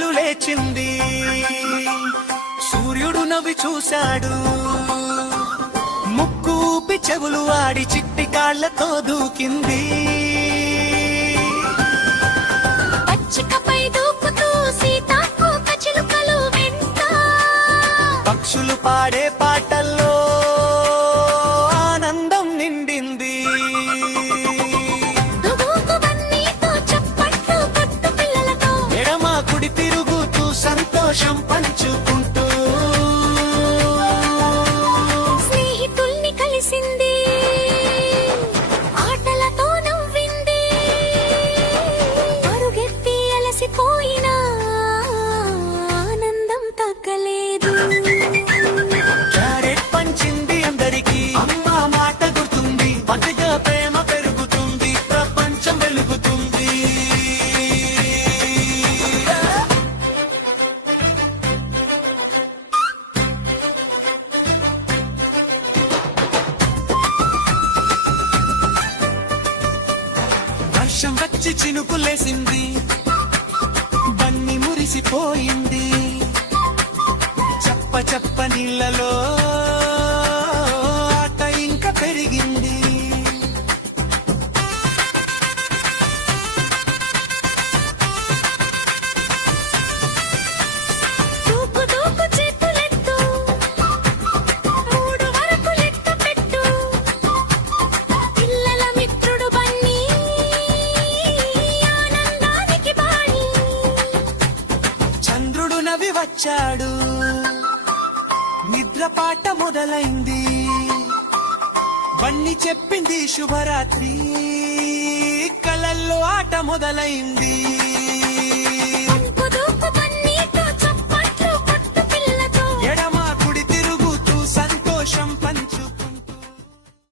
వెన్నెలు లేచింది, సూర్యుడు నవ్వి చూశాడు, ముక్కు ఊపి చెవులు ఆడి చిట్టి కాళ్లతో దూకింది. పచ్చికపై దూకుతూ సీతాకోక చిలుకలు వెంట, పక్షులు పాడే పాటల్లో ఆనందం నిండింది. దుగుకువన్నీతో చప్పట్లు కొట్టు పిల్లలతో, ఎడమ కుడి తిరుగుతూ సంతోషం పంచుకుంటూ స్నేహితుల్ని కలిసింది, ఆటలతో నవ్వింది. పరుగెత్తి అలసిపోయినా ఆనందం తగ్గలేదు. క్యారెట్ పంచింది అందరికి, అమ్మ మాట గుర్తుంది, మధ్యగా ప్రేమ పెరుగుతుంది, ప్రపంచం వెలుగుతుంది. వర్షం వచ్చి చినుకులేసింది, బన్ని మురిసిపోయింది, చప్ప చప్ప నీళ్ళలో ఆట ఇంకా పెరిగింది. దూకు దూకు చేతులెత్తు, 3 వరకు లెక్క పెట్టు. పిల్లల మిత్రుడు బన్నీ ఆనందానికి బాణి. చంద్రుడు నవ్వి వచ్చాడు, నిద్ర పాట మొదలైంది, బన్ని చెప్పింది శుభరాత్రి, కలల్లో ఆట మొదలైంది.